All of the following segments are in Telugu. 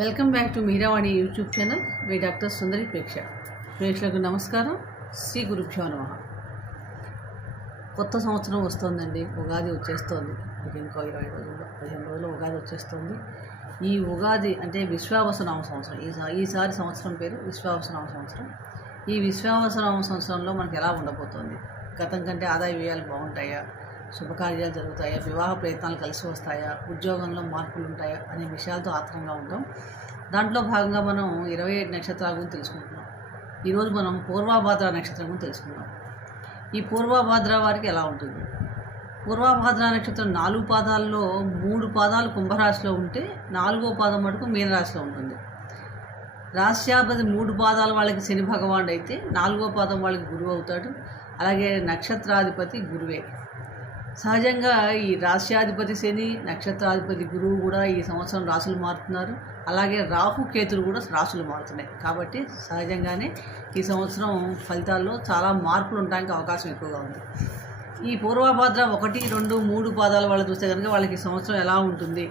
Welcome back to Meeravani YouTube channel. Me doctor Sundari ప్రేక్ష. ప్రేక్షలకు నమస్కారం. శ్రీ గురుభ్యో నమ. కొత్త సంవత్సరం వస్తుందండి. ఉగాది వచ్చేస్తోంది. ఇంకో ఇరవై రోజుల్లో పదిహేను రోజులు ఉగాది వచ్చేస్తుంది. ఈ ఉగాది అంటే విశ్వావసనామ సంవత్సరం. ఈ ఈసారి సంవత్సరం పేరు విశ్వావసనామ సంవత్సరం. ఈ విశ్వావసనామ సంవత్సరంలో మనకి ఎలా ఉండబోతోంది? గతం కంటే ఆదాయ వ్యయాలు బాగుంటాయా? శుభకార్యాలు జరుగుతాయా? వివాహ ప్రయత్నాలు కలిసి వస్తాయా? ఉద్యోగంలో మార్పులు ఉంటాయా? అనే విషయాలతో ఆత్రంగా ఉంటాం దాంట్లో భాగంగా మనం ఇరవై ఏడు నక్షత్రాల గురించి తెలుసుకుంటున్నాం ఈరోజు మనం పూర్వాభాద్ర నక్షత్రం గురించి తెలుసుకుందాం. ఈ పూర్వభాద్ర వారికి ఎలా ఉంటుంది? పూర్వభాద్ర నక్షత్రం నాలుగు పాదాల్లో మూడు పాదాలు కుంభరాశిలో ఉంటే నాలుగో పాదం మటుకు మీనరాశిలో ఉంటుంది. రాశ్యాపతి మూడు పాదాల వాళ్ళకి శని భగవానుడు అయితే నాలుగో పాదం వాళ్ళకి గురువు అవుతాడు. అలాగే నక్షత్రాధిపతి గురువే. సహజంగా ఈ రాశ్యాధిపతి శని నక్షత్రాధిపతి గురువు కూడా ఈ సంవత్సరం రాసులు మారుతున్నారు. అలాగే రాహు కేతులు కూడా రాసులు మారుతున్నాయి. కాబట్టి సహజంగానే ఈ సంవత్సరం ఫలితాల్లో చాలా మార్పులు ఉండడానికి అవకాశం ఎక్కువగా ఉంది. ఈ పూర్వభాద్ర ఒకటి రెండు మూడు పాదాల వాళ్ళు చూస్తే కనుక వాళ్ళకి ఈ సంవత్సరం ఎలా ఉంటుంది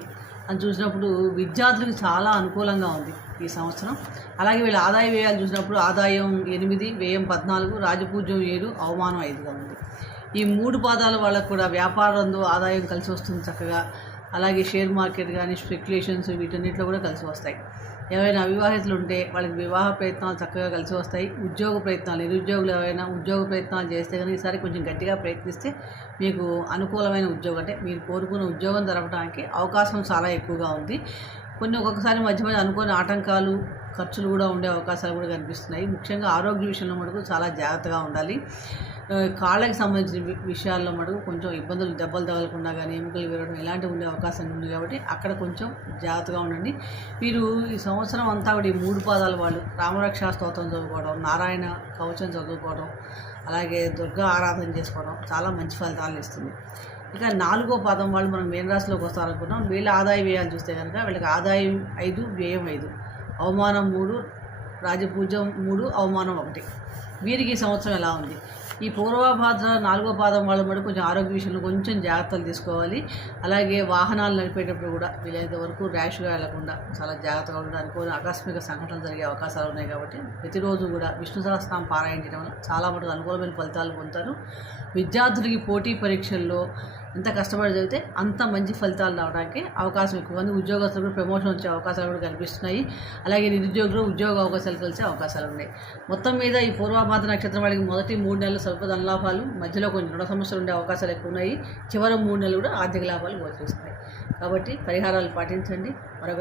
అని చూసినప్పుడు విద్యార్థులకు చాలా అనుకూలంగా ఉంది ఈ సంవత్సరం. అలాగే వీళ్ళ ఆదాయ వ్యయాలు చూసినప్పుడు ఆదాయం ఎనిమిది వ్యయం పద్నాలుగు రాజపూజ్యం ఏడు అవమానం ఐదుగా ఉంది. ఈ మూడు పాదాల వాళ్ళకు కూడా వ్యాపారంలో ఆదాయం కలిసి వస్తుంది చక్కగా. అలాగే షేర్ మార్కెట్ కానీ స్పెక్యులేషన్స్ వీటన్నిటిలో కూడా కలిసి వస్తాయి. ఏవైనా అవివాహితులు ఉంటే వాళ్ళకి వివాహ ప్రయత్నాలు చక్కగా కలిసి వస్తాయి. ఉద్యోగ ప్రయత్నాలు నిరుద్యోగులు ఏవైనా ఉద్యోగ ప్రయత్నాలు చేస్తే కానీ ఈసారి కొంచెం గట్టిగా ప్రయత్నిస్తే మీకు అనుకూలమైన ఉద్యోగం. అంటే మీరు కోరుకున్న ఉద్యోగం జరపడానికి అవకాశం చాలా ఎక్కువగా ఉంది. కొన్ని ఒక్కొక్కసారి మధ్య మధ్య అనుకోని ఆటంకాలు ఖర్చులు కూడా ఉండే అవకాశాలు కూడా కనిపిస్తున్నాయి. ముఖ్యంగా ఆరోగ్య విషయంలో మటుకు చాలా జాగ్రత్తగా ఉండాలి. కాళ్ళకి సంబంధించిన వి- విషయాల్లో మటుకు కొంచెం ఇబ్బందులు దెబ్బలు తగలకుండా కానీ ఎముకలు విరగడం ఇలాంటివి ఉండే అవకాశం ఉంది కాబట్టి అక్కడ కొంచెం జాగ్రత్తగా ఉండండి. మీరు ఈ సంవత్సరం అంతా కూడా ఈ మూడు పాదాల వాళ్ళు రామరక్షా స్తోత్రం చదువుకోవడం నారాయణ కవచం చదువుకోవడం అలాగే దుర్గా ఆరాధన చేసుకోవడం చాలా మంచి ఫలితాలు ఇస్తుంది. ఇక నాలుగో పాదం వాళ్ళు మనం మేన రాశిలోకి వస్తారనుకున్నాం వీళ్ళ ఆదాయ వ్యయాలు చూస్తే కనుక వీళ్ళకి ఆదాయం ఐదు వ్యయం ఐదు. అవమానం మూడు రాజపూజం మూడు అవమానం ఒకటి. వీరికి ఈ సంవత్సరం ఎలా ఉంది? ఈ పూర్వభాద్ర నాలుగో పాదం వాళ్ళు కూడా కొంచెం ఆరోగ్య విషయంలో కొంచెం జాగ్రత్తలు తీసుకోవాలి. అలాగే వాహనాలు నడిపేటప్పుడు కూడా వీలైనంత వరకు ర్యాష్గా వెళ్ళకుండా చాలా జాగ్రత్తగా ఉండడం అనుకోని ఆకస్మిక సంఘటనలు జరిగే అవకాశాలు ఉన్నాయి కాబట్టి ప్రతిరోజు కూడా విష్ణు సహస్రం పారాయణ చేయడం వల్ల చాలా మటుకు అనుకూలమైన ఫలితాలు పొందుతారు. విద్యార్థులకి పోటీ పరీక్షల్లో ఎంత కష్టపడి చదివితే అంత మంచి ఫలితాలు రావడానికి అవకాశం ఎక్కువ. ఉంది ఉద్యోగస్తులు కూడా ప్రమోషన్ వచ్చే అవకాశాలు కూడా కనిపిస్తున్నాయి అలాగే నిరుద్యోగులు ఉద్యోగ అవకాశాలు కలిసే అవకాశాలు ఉన్నాయి. మొత్తం మీద ఈ పూర్వభాద్ర నక్షత్రం వాడికి మొదటి మూడు నెలలు స్వల్ప ధనలాభాలు మధ్యలో కొన్ని రుణ సమస్యలు ఉండే అవకాశాలు ఎక్కువ ఉన్నాయి. చివరి మూడు నెలలు కూడా ఆర్థిక లాభాలు గోచరిస్తాయి కాబట్టి పరిహారాలు పాటించండి. మరొక